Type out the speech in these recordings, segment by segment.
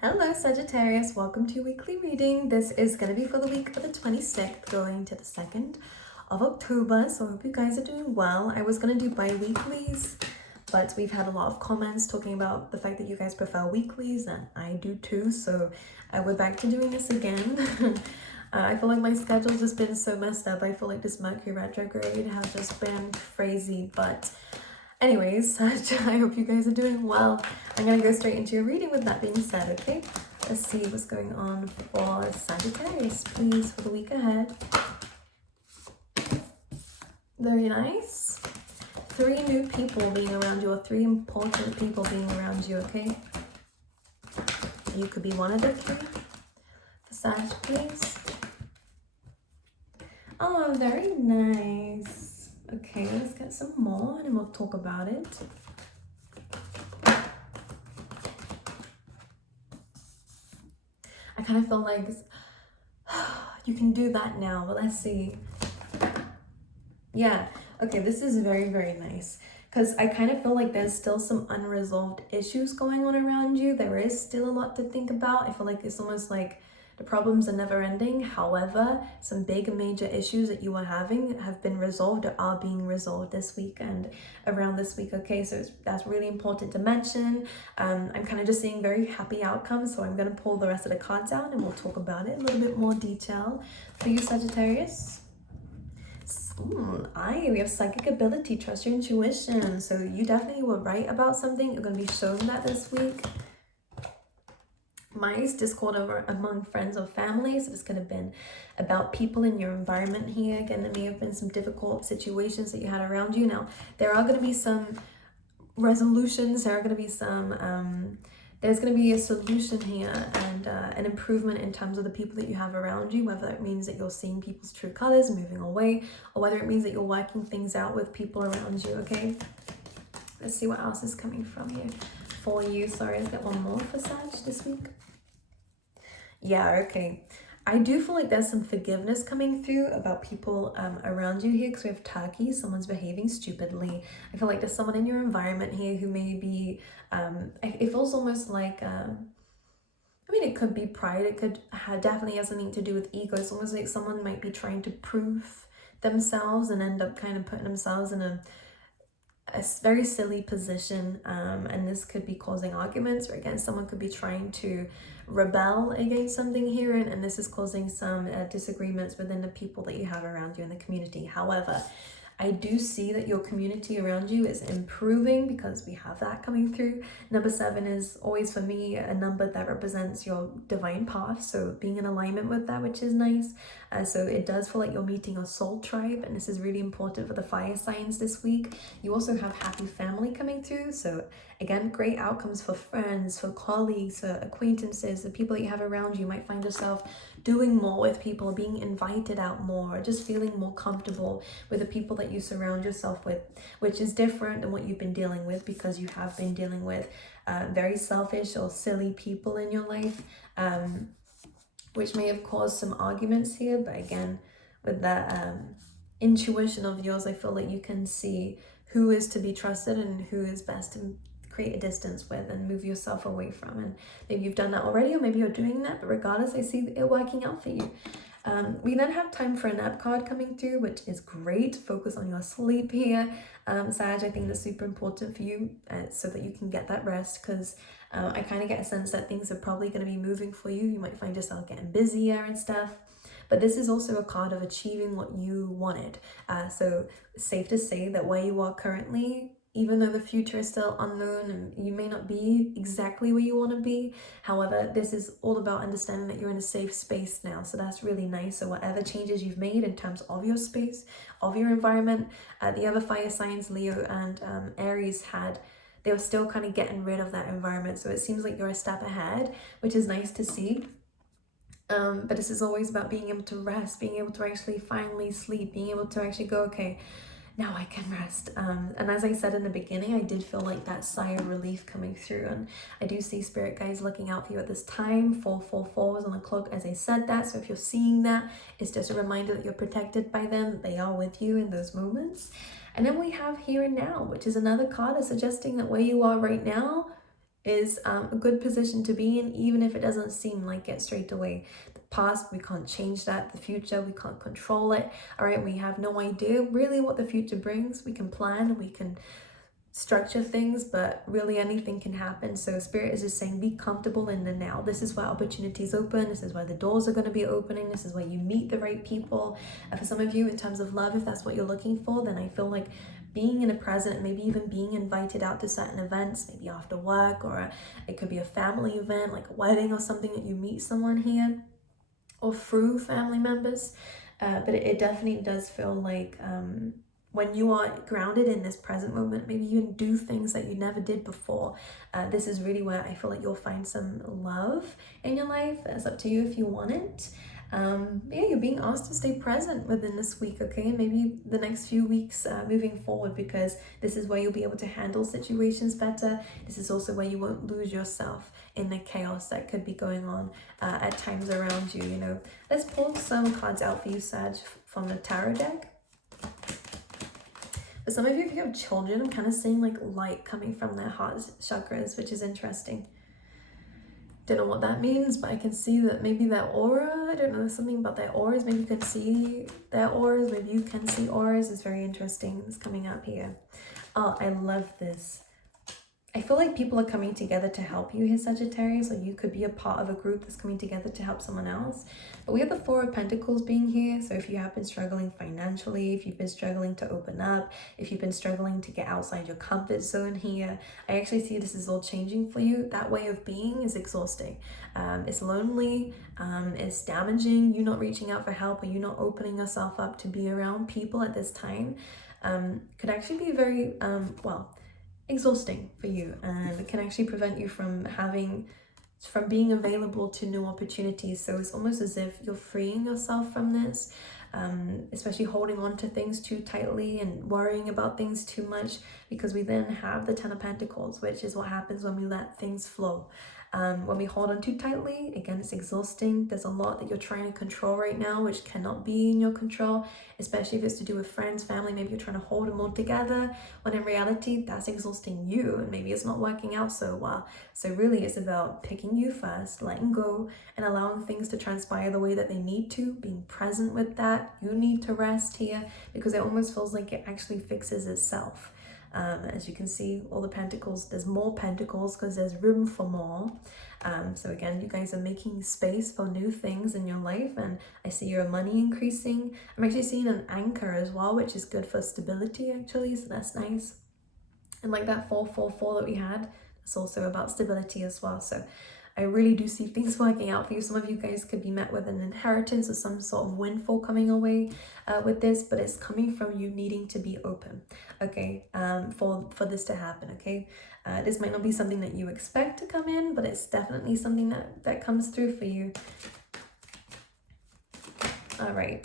Hello Sagittarius, welcome to your weekly reading. This is going to be for the week of the 26th going to the 2nd of October. So I hope you guys are doing well. I was going to do bi-weeklies, but we've had a lot of comments talking about the fact that you guys prefer weeklies, and I do too. So we're back to doing this again. I feel like my schedule's just been so messed up. I feel like this Mercury retrograde has just been crazy, but anyways, I hope you guys are doing well. I'm going to go straight into your reading with that being said, okay? Let's see what's going on for Sagittarius, please, for the week ahead. Very nice. 3 new people being around you, or 3 important people being around you, okay? You could be one of the 3. For Sag, please. Oh, very nice. Okay, let's get some more and we'll talk about it. I kind of feel like you can do that now, but let's see. Yeah, okay, this is very, very nice. Because I kind of feel like there's still some unresolved issues going on around you. There is still a lot to think about. I feel like it's almost like the problems are never ending. However, some big major issues that you were having have been resolved or are being resolved this week and around this week, okay? So that's really important to mention. I'm kind of just seeing very happy outcomes, so I'm going to pull the rest of the cards out and we'll talk about it in a little bit more detail for you, Sagittarius. We have psychic ability, trust your intuition. So you definitely were right about something. You're going to be shown that this week. Mice, discord among friends or family. So this could have been about people in your environment here. Again, there may have been some difficult situations that you had around you. Now, there are going to be some resolutions. There are going to be some... there's going to be a solution here and an improvement in terms of the people that you have around you, whether it means that you're seeing people's true colors, moving away, or whether it means that you're working things out with people around you, okay? Let's see what else is coming from here for you. Sorry, let's get one more for Sag this week. Yeah, okay. I do feel like there's some forgiveness coming through about people around you here, because we have Turkey, someone's behaving stupidly. I feel like there's someone in your environment here who may be, it feels almost like, I mean, it could be pride, it could definitely have something to do with ego. It's almost like someone might be trying to prove themselves and end up kind of putting themselves in a very silly position, and this could be causing arguments, or again, someone could be trying to rebel against something here, and this is causing some disagreements within the people that you have around you in the community. However, I do see that your community around you is improving, because we have that coming through. Number 7 is always, for me, a number that represents your divine path, so being in alignment with that, which is nice. So it does feel like you're meeting your soul tribe, and this is really important for the fire signs this week. You also have happy family coming through, so again, great outcomes for friends, for colleagues, for acquaintances, the people that you have around you. You might find yourself doing more with people, being invited out more, or just feeling more comfortable with the people that you surround yourself with, which is different than what you've been dealing with, because you have been dealing with very selfish or silly people in your life, which may have caused some arguments here. But again, with that intuition of yours, I feel like you can see who is to be trusted and who is best to create a distance with and move yourself away from. And maybe you've done that already, or maybe you're doing that, but regardless, I see it working out for you. We then have time for a nap card coming through, which is great. Focus on your sleep here, Sag. I think that's super important for you, so that you can get that rest, because I kind of get a sense that things are probably going to be moving for you. You might find yourself getting busier and stuff. But this is also a card of achieving what you wanted. So it's safe to say that where you are currently, even though the future is still unknown and you may not be exactly where you want to be, however, this is all about understanding that you're in a safe space now. So that's really nice. So whatever changes you've made in terms of your space, of your environment, the other fire signs, Leo and Aries, they were still kind of getting rid of that environment. So it seems like you're a step ahead, which is nice to see. But this is always about being able to rest, being able to actually finally sleep, being able to actually go, okay, now I can rest. And as I said in the beginning, I did feel like that sigh of relief coming through, and I do see spirit guides looking out for you at this time. 444 was on the clock as I said that, so if you're seeing that, it's just a reminder that you're protected by them. They are with you in those moments. And then we have here and now, which is another card suggesting that where you are right now, is a good position to be in, even if it doesn't seem like it straight away. The past, we can't change that. The future, we can't control it. All right, we have no idea really what the future brings. We can plan, we can structure things, but really anything can happen. So Spirit is just saying, be comfortable in the now. This is where opportunities open. This is where the doors are going to be opening. This is where you meet the right people. For some of you, in terms of love, if that's what you're looking for, then I feel like being in a present, maybe even being invited out to certain events, maybe after work, or it could be a family event like a wedding or something, that you meet someone here, or through family members. But it definitely does feel like when you are grounded in this present moment, maybe you can do things that you never did before. This is really where I feel like you'll find some love in your life. It's up to you if you want it. Yeah, you're being asked to stay present within this week, okay? Maybe the next few weeks moving forward, because this is where you'll be able to handle situations better. This is also where you won't lose yourself in the chaos that could be going on at times around you, you know. Let's pull some cards out for you, Sag, from the tarot deck. For some of you, if you have children, I'm kind of seeing like light coming from their heart chakras, which is interesting. Don't know what that means, but I can see that maybe their aura, I don't know, something about their auras. Maybe you can see their auras, maybe you can see auras. It's very interesting. It's coming up here. Oh, I love this. I feel like people are coming together to help you here, Sagittarius, or you could be a part of a group that's coming together to help someone else. But we have the Four of Pentacles being here. So if you have been struggling financially, if you've been struggling to open up, if you've been struggling to get outside your comfort zone here, I actually see this is all changing for you. That way of being is exhausting. It's lonely, it's damaging. You not reaching out for help, or you not opening yourself up to be around people at this time could actually be very, exhausting for you, and it can actually prevent you from being available to new opportunities. So it's almost as if you're freeing yourself from this, especially holding on to things too tightly and worrying about things too much, because we then have the Ten of Pentacles, which is what happens when we let things flow. When we hold on too tightly, again, it's exhausting. There's a lot that you're trying to control right now, which cannot be in your control, especially if it's to do with friends, family. Maybe you're trying to hold them all together, when in reality, that's exhausting you, and maybe it's not working out so well. So really, it's about picking you first, letting go, and allowing things to transpire the way that they need to, being present with that. You need to rest here, because it almost feels like it actually fixes itself. As you can see, all the pentacles, there's more pentacles because there's room for more. So again, you guys are making space for new things in your life, and I see your money increasing. I'm actually seeing an anchor as well, which is good for stability actually, so that's nice. And like that 444 that we had, it's also about stability as well. So I really do see things working out for you. Some of you guys could be met with an inheritance or some sort of windfall coming away with this, but it's coming from you needing to be open, okay, for this to happen, okay? This might not be something that you expect to come in, but it's definitely something that comes through for you. All right.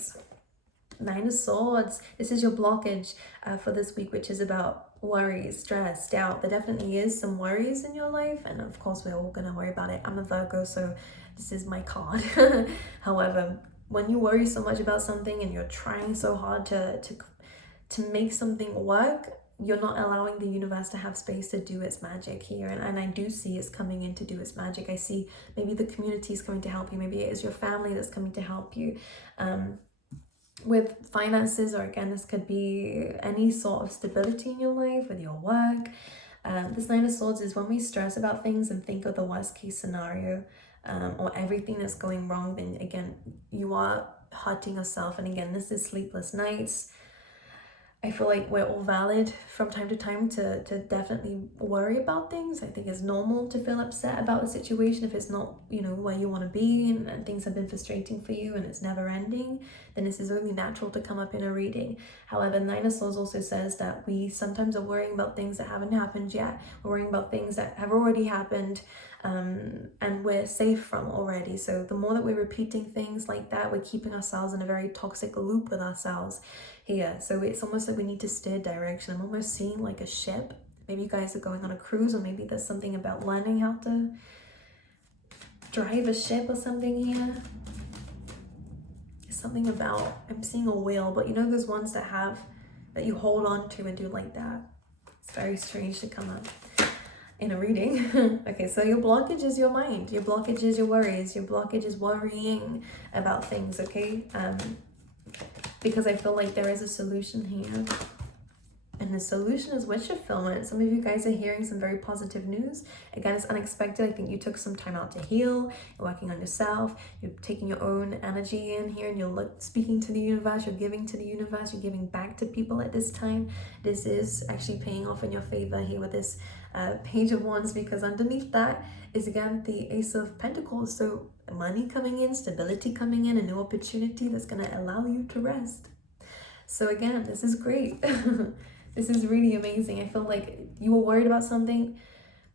Nine of Swords. This is your blockage for this week, which is about worries, stress, doubt. There definitely is some worries in your life, and of course we're all going to worry about it. I'm a Virgo, so this is my card. However, when you worry so much about something and you're trying so hard to make something work, you're not allowing the universe to have space to do its magic here. And I do see it's coming in to do its magic. I see maybe the community is coming to help you. Maybe it is your family that's coming to help you. With finances, or again, this could be any sort of stability in your life, with your work. This Nine of Swords is when we stress about things and think of the worst case scenario, or everything that's going wrong, then again, you are hurting yourself. And again, this is sleepless nights. I feel like we're all valid from time to time to definitely worry about things. I think it's normal to feel upset about the situation if it's not, you know, where you want to be, and things have been frustrating for you and it's never ending. Then this is only natural to come up in a reading. However, Nine of Swords also says that we sometimes are worrying about things that haven't happened yet. We're worrying about things that have already happened, and we're safe from already. So the more that we're repeating things like that, we're keeping ourselves in a very toxic loop with ourselves here. So it's almost like we need to steer direction. I'm almost seeing like a ship. Maybe you guys are going on a cruise, or maybe there's something about learning how to drive a ship or something here. It's something about, I'm seeing a wheel, but you know those ones that you hold on to and do like that. It's very strange to come up. in a reading. Okay, so your blockage is your mind, your blockage is your worries, your blockage is worrying about things, okay? Because I feel like there is a solution here. And the solution is wish fulfillment. Some of you guys are hearing some very positive news. Again, it's unexpected. I think you took some time out to heal. You're working on yourself. You're taking your own energy in here and you're speaking to the universe. You're giving to the universe. You're giving back to people at this time. This is actually paying off in your favor here with this Page of Wands, because underneath that is again the Ace of Pentacles. So money coming in, stability coming in, a new opportunity that's going to allow you to rest. So again, this is great. This is really amazing. I feel like you were worried about something.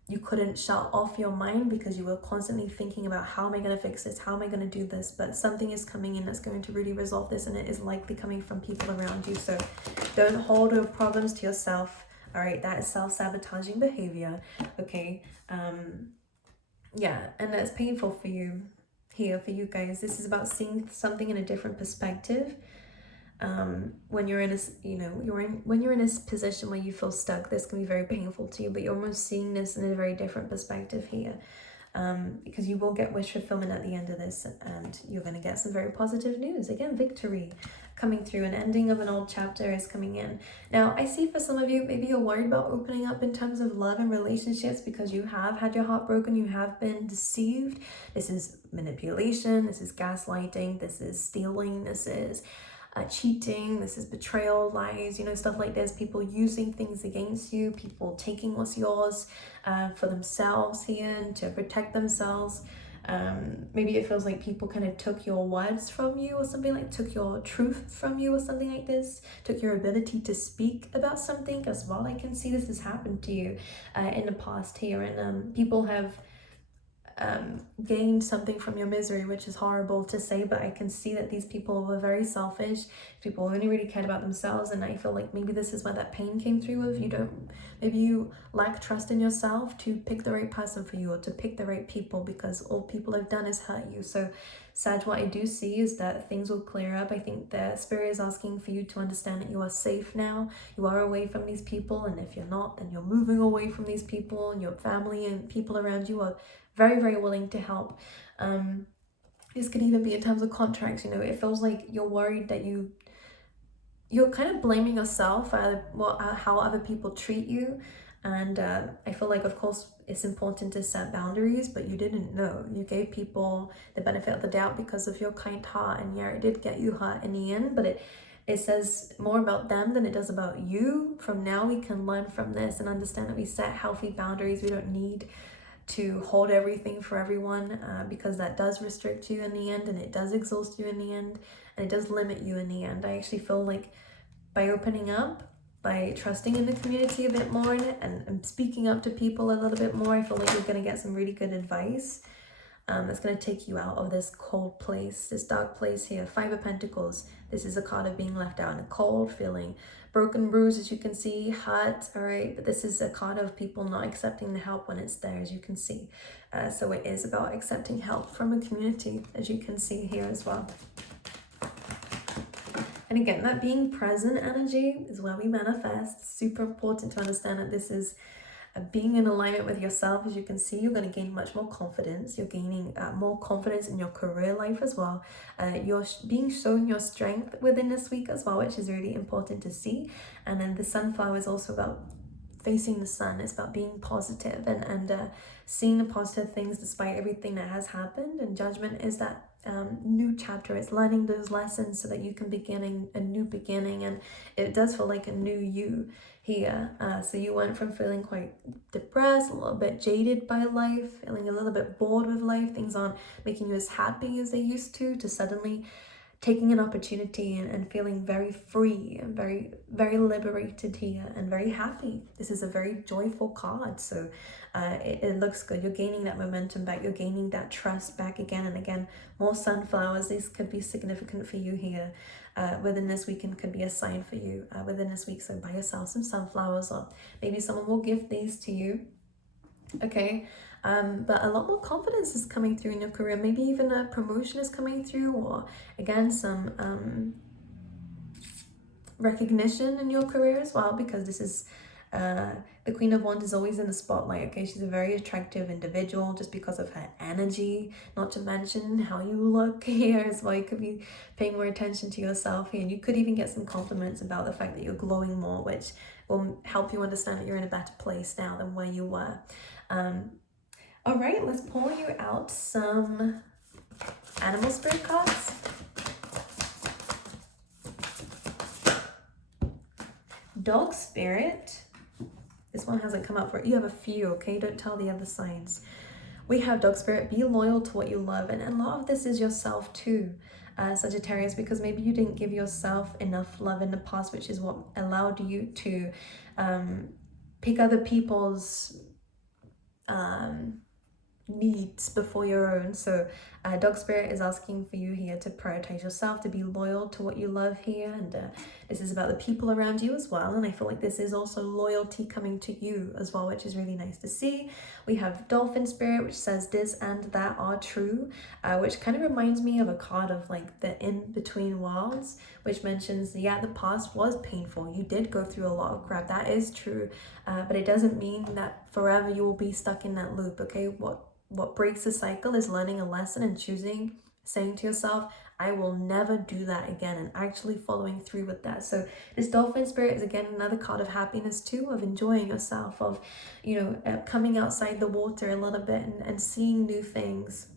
You couldn't shut off your mind because you were constantly thinking about, how am I going to fix this? How am I going to do this? But something is coming in that's going to really resolve this, and it is likely coming from people around you. So don't hold your problems to yourself. All right, that is self-sabotaging behavior. Okay. Yeah, and that's painful for you here, for you guys. This is about seeing something in a different perspective. When you're in a, when you're in a position where you feel stuck, this can be very painful to you, but you're almost seeing this in a very different perspective here, because you will get wish fulfillment at the end of this, and you're going to get some very positive news. Again, victory coming through, an ending of an old chapter is coming in. Now, I see for some of you, maybe you're worried about opening up in terms of love and relationships because you have had your heart broken, you have been deceived. This is manipulation, this is gaslighting, this is stealing, this is cheating, this is betrayal, lies, stuff like this. People using things against you, people taking what's yours for themselves here and to protect themselves. Maybe it feels like people kind of took your words from you or something, like took your truth from you or something like this, took your ability to speak about something as well. I can see this has happened to you in the past here, and people have gained something from your misery, which is horrible to say, but I can see that these people were very selfish. People only really cared about themselves, and I feel like maybe this is where that pain came through of maybe you lack trust in yourself to pick the right person for you or to pick the right people, because all people have done is hurt you. So Sag, what I do see is that things will clear up. I think the spirit is asking for you to understand that you are safe now. You are away from these people, and if you're not, then you're moving away from these people, and your family and people around you are very, very willing to help. This could even be in terms of contracts. It feels like you're worried that you're kind of blaming yourself for how other people treat you. And I feel like, of course, it's important to set boundaries, but you didn't know. You gave people the benefit of the doubt because of your kind heart, and yeah, it did get you hurt in the end, but it says more about them than it does about you. From now, we can learn from this and understand that we set healthy boundaries. We don't need to hold everything for everyone, because that does restrict you in the end, and it does exhaust you in the end, and it does limit you in the end. I actually feel like by opening up, by trusting in the community a bit more and speaking up to people a little bit more, I feel like you're going to get some really good advice that's going to take you out of this cold place, this dark place here. Five of Pentacles. This is a card of being left out in the cold, feeling broken, bruised, as you can see, hurt, all right? But this is a card of people not accepting the help when it's there, as you can see. So it is about accepting help from a community, as you can see here as well. And again, that being present energy is where we manifest. Super important to understand that this is being in alignment with yourself. As you can see, you're going to gain much more confidence. You're gaining more confidence in your career life as well. You're being shown your strength within this week as well, which is really important to see. And then the sunflower is also about facing the sun. It's about being positive and seeing the positive things despite everything that has happened. And judgment is that new chapter. It's learning those lessons so that you can begin a new beginning, and it does feel like a new you here. So you went from feeling quite depressed, a little bit jaded by life, feeling a little bit bored with life, things aren't making you as happy as they used to suddenly taking an opportunity and feeling very free and very, very liberated here and very happy. This is a very joyful card, so it looks good. You're gaining that momentum back. You're gaining that trust back again and again. More sunflowers. These could be significant for you here within this week, and could be a sign for you within this week. So buy yourself some sunflowers, or maybe someone will give these to you. Okay. But a lot more confidence is coming through in your career. Maybe even a promotion is coming through, or again some recognition in your career as well, because this is the The Queen of Wands is always in the spotlight, okay? She's a very attractive individual just because of her energy, not to mention how you look here as well. You could be paying more attention to yourself here, and you could even get some compliments about the fact that you're glowing more, which will help you understand that you're in a better place now than where you were. All right, let's pull you out some animal spirit cards. Dog spirit. This one hasn't come up for it. You have a few, okay? Don't tell the other signs. We have dog spirit. Be loyal to what you love. And a lot of this is yourself too, Sagittarius, because maybe you didn't give yourself enough love in the past, which is what allowed you to pick other people's needs before your own. So dog spirit is asking for you here to prioritize yourself, to be loyal to what you love here, and this is about the people around you as well. And I feel like this is also loyalty coming to you as well, which is really nice to see. We have dolphin spirit, which says this and that are true, which kind of reminds me of a card of like the in-between worlds, which mentions, yeah, the past was painful, you did go through a lot of crap, that is true, but it doesn't mean that forever you will be stuck in that loop, okay? What breaks the cycle is learning a lesson and choosing, saying to yourself, I will never do that again, and actually following through with that. So this dolphin spirit is again another card of happiness too, of enjoying yourself, of, you know, coming outside the water a little bit and seeing new things.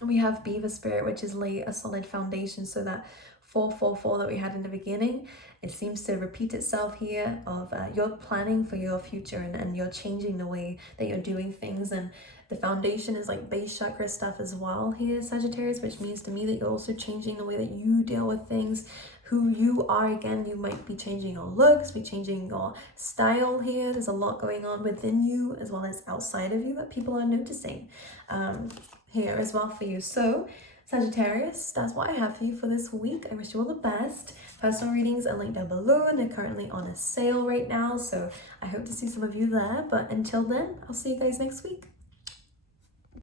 And we have beaver spirit, which is lay a solid foundation. So that 444 that we had in the beginning, it seems to repeat itself here of you're planning for your future and you're changing the way that you're doing things. And the foundation is like base chakra stuff as well here, Sagittarius, which means to me that you're also changing the way that you deal with things, who you are. Again, you might be changing your looks, be changing your style here. There's a lot going on within you as well as outside of you that people are noticing here as well for you. So Sagittarius, that's what I have for you for this week. I wish you all the best. Personal readings are linked down below and they're currently on a sale right now, so I hope to see some of you there. But until then, I'll see you guys next week.